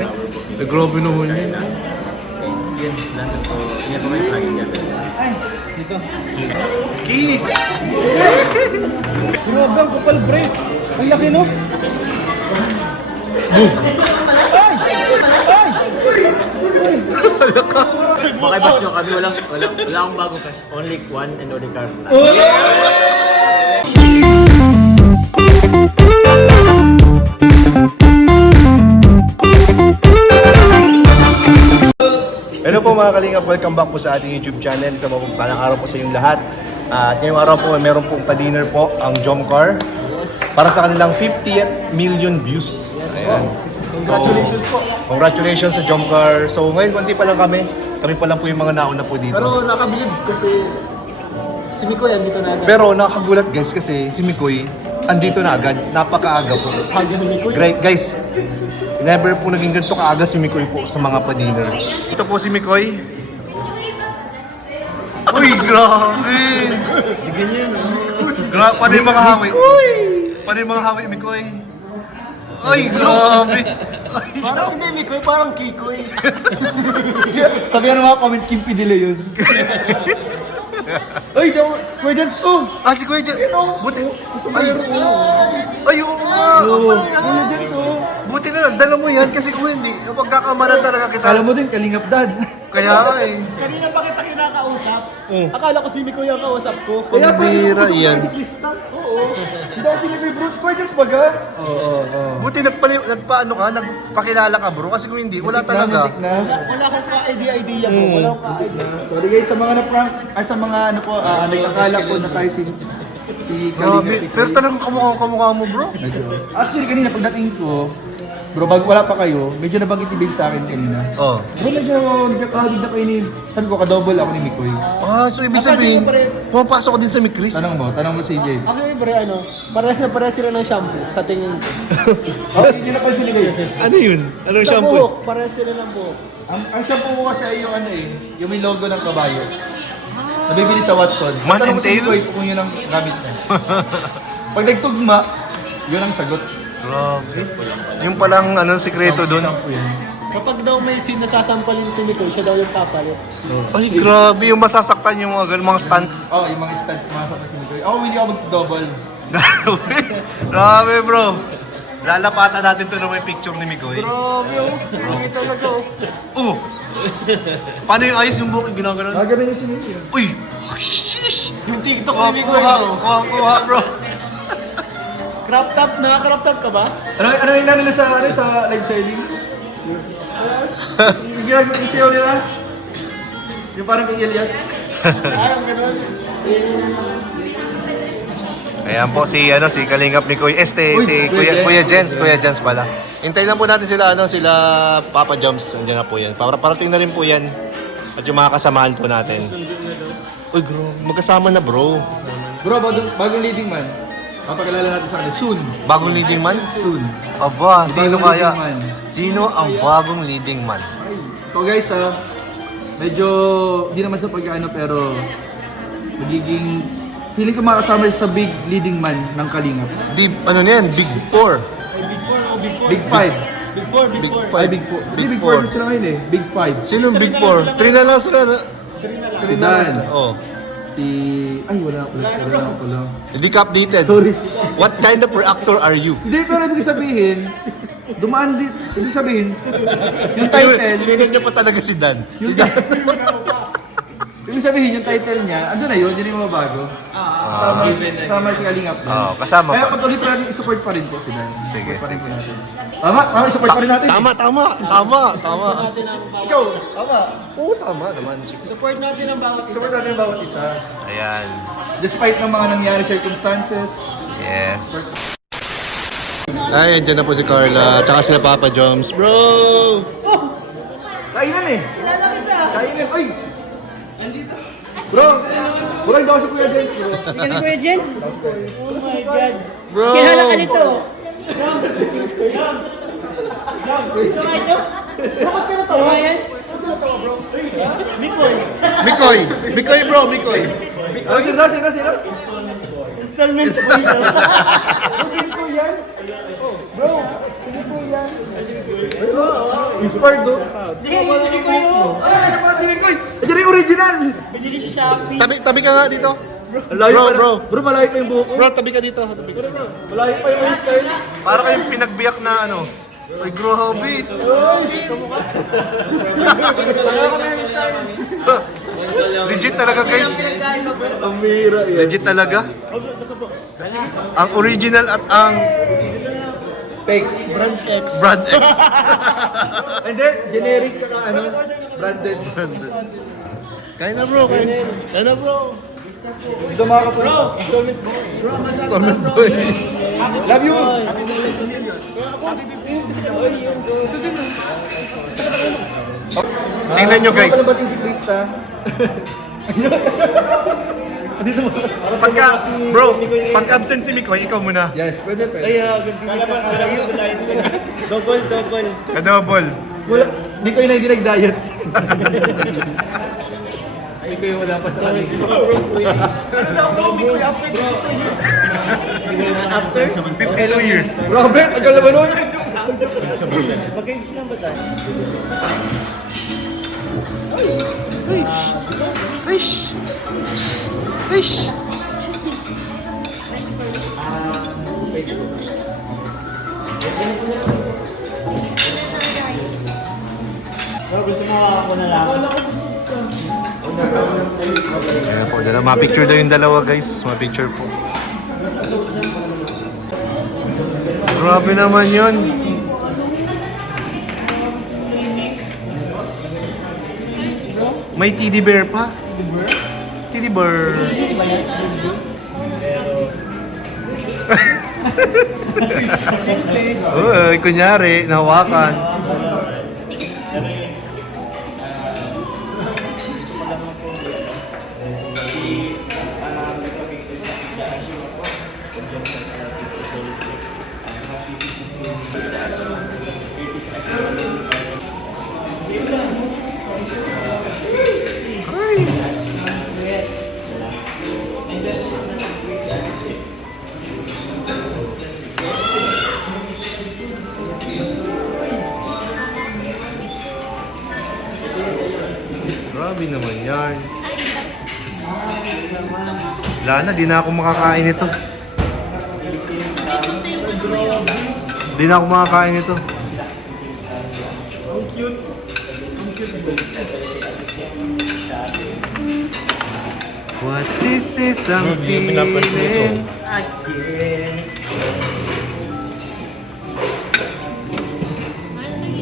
Eh, grabe naman yun. Yan, lahat po. Yan po may plug dyan. Ay, dito. Kiss! Grabe, ang kapal break. Ang laki, no? Boom! Baka i-bash nyo kami, wala akong bagong cash. Only one and only car. Hello po mga kalingap, welcome back po sa ating YouTube channel. Sa mapagpalang araw po sa inyong lahat. At ngayong araw po, meron pong pa-dinner po ang Jomcar. Para sa kanilang 50th million views. Ayan. Congratulations po. Congratulations sa Jomcar. So ngayon, konti pa lang kami. Kami pa lang po yung mga nauna po dito. Pero nakabilib kasi si Mikoy andito na agad. Pero nakakagulat guys kasi si Mikoy andito na agad. Napakaaga po. Hagyan ni Mikoy. Great guys, never po naging ganito kaaga si Mikoy po sa mga pa-dinner. Ito po si Mikoy. Uy, grabe! Ganyan. Paano yung mga hawi? Uy! Paano yung mga hawi, Mikoy? Uy, grabe! Parang hindi Mikoy, parang Kikoy. Sabi nga ng mga comment, Kim Pidile yun. Ay, Kuya Jans to. Ah, si Kuya Jan. Buti. Ay, oo nga. Kuya Jans, oh. Buti na nagdala mo yan kasi kung hindi, pagkakamalan talaga kita. Kala mo din, kalingap dad. Kaya eh. Kanina pa kita kinakausap. Akala ko si Mikoy ang kausap ko. Pambira, yan. Si Krista. Oo. Hindi ako si Mikoy bro. Kuya Jans baga. Oo. Buti nagpaano ka, nagpakilala ka bro. Kasi kung hindi, wala talaga. Wala akong ka-idea po. Wala akong ka-idea. Sorry guys, sa mga na-prank, sa mga ano po, nagkakala po na tayo si Grabe. Kalingap. Pero talagang kamukha mo bro. Actually, kanina pagdating ko, bro, wala pa kayo, medyo nabanggit ni Babe sa akin kanina. Oh. Bro, medyo nagkakahagig na kayo ni, sabi ko, kadouble ako ni Mikoy. Ah, so ibig sabihin, pumapasok ko din sa Mikris. Tanong mo si Jay. Ako yung pre, parehas sila ng shampoo sa tingin ko. Oh, hindi na pa sila kayo. Ano yun? Anong Sa shampoo? buhok, parehas sila ng buhok. Ang shampoo ko kasi ay yung ano eh, yung may logo ng kabayo. Nabibili sa Watson. Man Tanong and mo si tail? Mikoy kung yun ang gamit niya. Pag nagtugma, yun ang sagot. Grabe. Yung palang sikreto doon. Kapag daw may scene na sasampalin si Mikoy, siya daw yung papalit. Ay, grabe. Yung masasaktan yung mga stunts. Oh, yung mga stats na sa si Mikoy. Ako, hindi ako mag-double. Grabe bro. Lalapatan natin to na may picture ni Mikoy. Grabe oh. Hindi talaga oh. Paano yung ayos yung buhok? Ginaganon? Gagawin yung si Mikoy. Uy! Shish! Yung TikTok Kuha, ni Mikoy. kuha, bro. Crop top, naka-crop top ka ba? Ano yung nila sa live selling? Yung ginagawa yung sayo nila? Yung parang kay Elias? Ang ganun. Ayan po si Kalingap Mikoy. Uy, Si Kuya Jens pala. Hintay lang po natin sila sila Papa Jumps. Andiyan na po yan. Parating na rin po yan. At yung mga kasamahan po natin. Uy, bro. Magkasama na, bro. Bro, bagong leading man. Papakilala natin sa kanila. Soon. Bagong leading man? Soon. Aba, sino Bagong kaya? leading man. Sino ang bagong leading man? Ito guys medyo hindi naman sa pag-ano pero magiging feeling ko makasama sa big leading man ng Kalingap. Ano niyan? Big 4. Big 5. Big 4, Big 4. Ay, Big 4. Big 4 sila ngayon eh. Big 5. Sino ang Big 4? 3 na lang sila. Si Dan. Oh. Si... Ay, wala pala. Hindi ka updated. Sorry. What kind of reactor are you? Hindi, pero ibig sabihin, dumaan din, ibig sabihin, yung title, Linod niya pa talaga si Dan. yung ibig sabihin, yung title niya, ando na yun, hindi mo mabago. Kasama si Kalingap Dan. Oo, kasama Kaya pa. patuloy pa natin i-support pa rin po si Dan. Sige, Support pa rin sige. po natin. Tama, i-support pa rin natin. Tama. Ikaw, tama. Oo, tama naman. Support natin ang bawat isa. Support natin ang bawat isa. Ayan. Despite ng mga nangyari circumstances. Yes. Ay, andyan na po si Carla. Tsaka sila Papa Joms. Bro! Kainan eh. Kilala kita. Kainan. Ay! Nandito. Bro, bulag daw si Kuya Jens, bro. Ikaw ni Kuya Jens? Oh my God. Bro! Kilala ka nito. Ito nga ito? Bakit ka natawa yan? Mikoy bro, Mikoy. Sino? Installment po yun. Sino po yan? Bro, sino po yan? Inspired, no? Ay, ano pala si Mikoy? Ayan yung original! Binili si Shopee. Tabi ka nga dito. Malayo Bro, pa bro, malayo pa yung buhok ko. Bro, tabi ka dito. Tabi ka. Malayo pa yung hairstyle. Para kayong pinagbiyak na ano. Ay, grabe. Legit talaga, guys. Ang mira yan. Legit talaga. Ang original at ang Fake. Brand X. Brand X. Hindi, generic ka ano, branded. Kaya na bro, kaya na bro. Ito mga kapro. Solid boy. Love you! Tingnan nyo guys. Ano ba yung si Krista? Pagka, bro, pag absent si Mikoy, ikaw muna. Yes, pwede. Double. Kadobol. Wala, hindi ko yun na hindi nag-diet. Ay, ko yung wala pa sa kanila. After? 52 years. Grabe, tagal naman nun. Mag-age lang ba tayo? Fish. Fish. Bro, gusto mo ako na lang. Ayan po, ma-picture daw yung dalawa guys. Ma-picture po. Grabe naman yun. May teddy bear pa. Teddy bear. Uy, kunyari, nahawakan. Grabe naman yan. Wala na, di na ako makakain ito. Di na ako makakain ito. What this is ang feeling.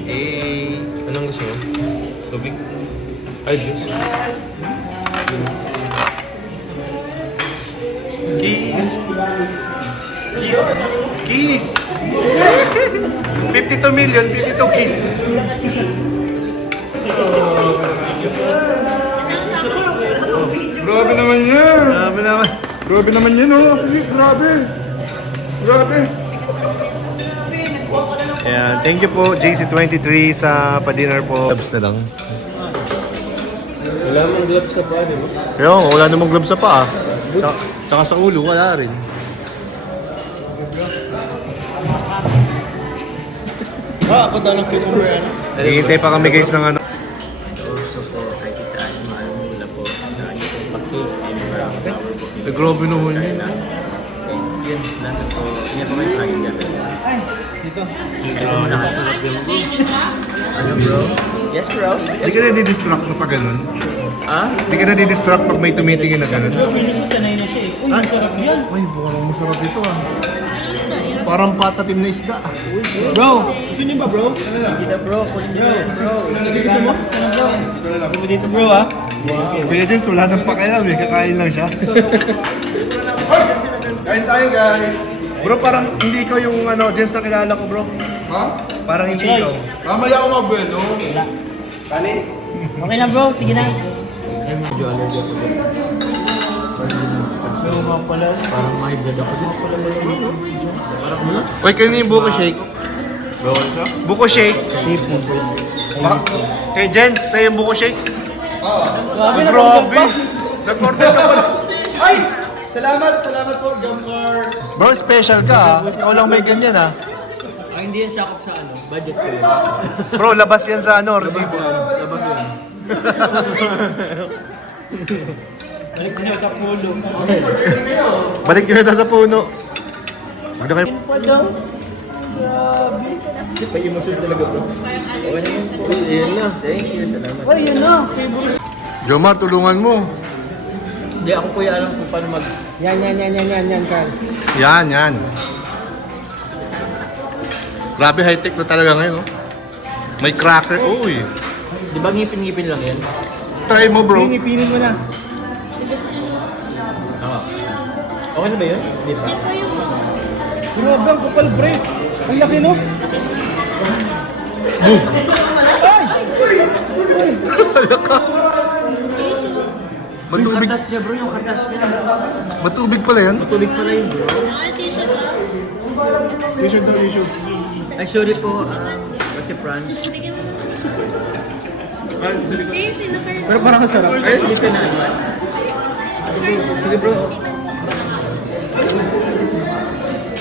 Eh, Anong gusto mo? Tubig? Ay, juice. Kiss. Kiss. Kiss. 52 million, 52 kiss. Grabe naman yan. Grabe naman. Grabe naman yan, oh. Grabe. Grabe. Ayan, thank you po JC23 sa pa-dinner po. Gloves na lang. Wala mong gloves sa pa, di ba? Pero wala namang gloves sa paa. Tsaka sa ulo, wala rin. Ako daw ng cucumber ano? Hihintay pa kami guys ng ano. Also po, kay Tita Alma, mula po sa inyong paki and flower po. Ay, grabe naman yun. Yan, lahat po. Yan po may plugin dyan. Ito mo nakasunod yung bro. Ano bro? Yes bro. Hindi ka na di-distract na pag ganun. Ah? Hindi ka na di-distract pag may tumitingin na ganun. Sanay na siya eh. Uy, masarap yan. Ay, mukhang masarap ito ah. Parang patatim na isda. Bro, gusto niyo ba bro? Kita bro, kunin niyo bro. Gusto mo? Ano bro? Gusto mo dito bro ah? Kuya Jens, wala nang pakialam eh. Kakain lang siya. Kain tayo, guys. Bro, parang hindi ikaw yung ano, Jens na kilala ko bro. Ha? Parang hindi ikaw. Mamaya ako mabuelo. Okay lang bro, sige na. Parang may blood ako din. Uy, kanina yung buko shake. Bro, what's up? Buko shake. Baka, kay Jens, sa'yo yung buko shake. Grabe na Grabe. Nag-order ka pala. Ay! Salamat po, Jumper. Bro, special ka ah. Ikaw lang may ganyan ah. Ay, hindi yan sakop sa ano, budget ko yun. Bro, labas yan sa ano, resibo. Labag yun. Balik nyo sa pulo. Balik nyo ito sa puno. Ano kayo? Hindi pa emotion talaga bro. Okay na yun po. Yun na. Thank you. Salamat. Ay, yun na. Favorite. Jomar, tulungan mo. Hindi ako po alam kung paano mag... Yan, Carl. Yan. Grabe, high-tech na talaga ngayon, oh. May cracker. Uy. Di ba ngipin-ngipin lang yan? Try mo, bro. Pinin mo na. Oo. Okay na ba yun? Hindi pa. Grabe, ang kapal break. Ang laki, no? Yung Matubig. katas niya bro, yung katas niya. Matubig pala yan. Matubig pala yun bro. Ay sorry po, Ate Franz. Pero parang ang sarap. Ay, hindi ka na ano. Sige bro.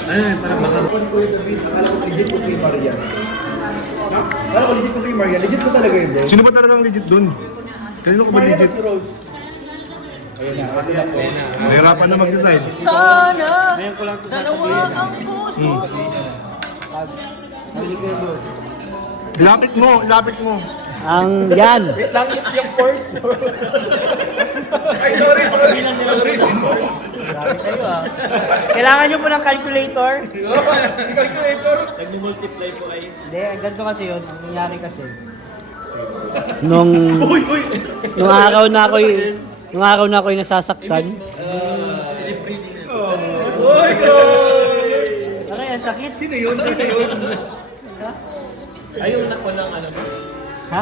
Ano yun, parang baka... Akala ko legit ko kay Maria. Akala ko legit ko kay Maria. Legit ko talaga yun, bro. Sino ba talagang legit dun? Kanino ko ba Maria legit? si Rose. Ayun na, ako na po. Nahirapan na mag-decide. Ngayon ko lang ito sasabihin. Lapit mo. Ang yan. Ay, sorry, sorry. Grabe kayo ah. Kailangan nyo po ng calculator. Calculator. Nag-multiply po kayo. Hindi, ang ganito kasi yun. Ang nangyari kasi. Nung araw na ako'y nasasaktan. Ano yan, sakit? Sino yun? Ayaw na ko lang ano. Ha?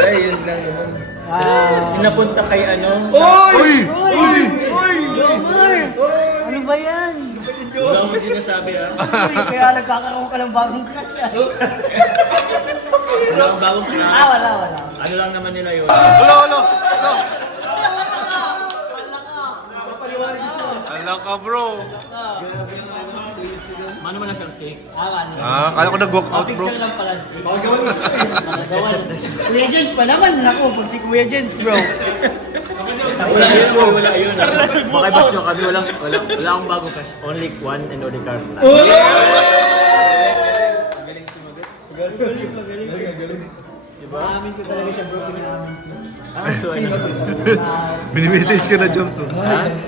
Ay, yun lang naman. Ah, Pinapunta kay ano. Uy! ano ba yan? Wala mo sinasabi ah. Kaya nagkakaroon ka ng bagong crush ah. Wala akong bagong plan. Wala. Ano lang naman nila yun. Ulo! Ala ka, bro. Mano mo na siyang cake. Kala ko nag-walk out, bro. Picture lang pala. Kuya Jens pa naman. Naku, pag si Kuya Jens bro. Wala yun bro, wala yun. Baka bash nyo kami, wala akong bagong cash. Only one and only card. Magaling. Amin ko talaga siya bro. Pinamin ko. So ano? Mini-message ka na, Joms. Oh.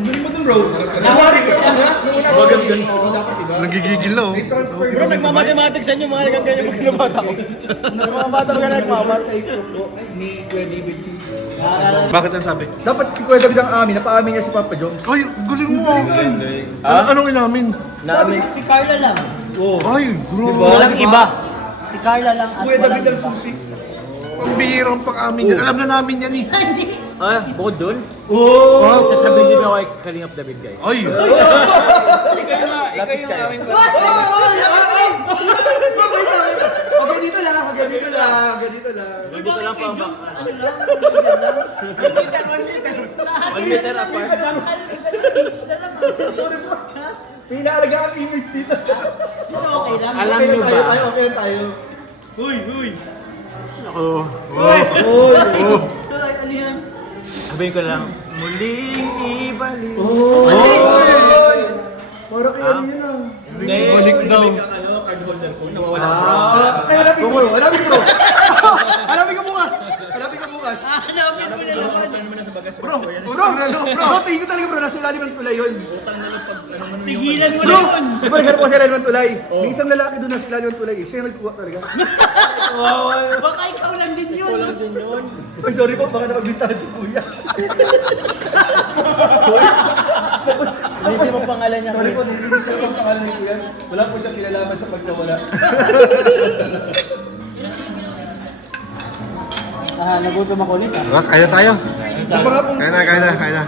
Bili mo dun, bro. Nawari ka na. Bagam yun. Dapat, diba? Nagigigil na, oh. Transfer Bro, nagmamathematics yan yung mga nagkaganyan pag nabata ko. Mga bata ko na nagmamathematics. Ni Kuya David. Bakit ang sabi? Dapat si Kuya David ang amin. Napaamin niya si Papa Jones. Ay, galing mo, ah. Anong inamin? Namin. Si Carla lang. Ay, bro. Walang iba. Si Carla lang at Kuya walang David ang iba. susi. Pambihirang pang-amin yan. Alam na namin yan, eh. Ah, bukod doon? Wow. Sasabihin din ako kay Kalingap David guys. Ay. Lapit kayo. Okay, dito lang. Dito lang po ang back. 1 meter apart. Pinaalaga ang image dito. Okay lang. Alam Okay nyo na tayo, ba? okay na tayo. Ako. Sabihin ko lang, muling ibalik. Para kayo yun ah. Ngayon, Balik daw. card holder ko, nawawala ko. Ay, hanapin ko. Hanapin ko bukas. Hanapin ko na naman. Ano mo na sa bagas Bro, tingin ko talaga bro, nasa ilalim ng tulay yun. Tigilan mo na Bro, yun. di ba naghanap ko sa ilalim ng tulay? May isang lalaki doon nasa ilalim ng tulay eh. Siya yung nagkuha talaga. Baka ikaw lang din yun. Kulang din yun. Ay, sorry po, baka nakagbintahan si Kuya. Hindi mo pangalan niya. Sorry po, nilinis ko ang pangalan ni Kuya. Wala po siya kilalaman sa pagkawala. Nagutom ako ulit ah. Kaya tayo. Sa mga pong Kaya na.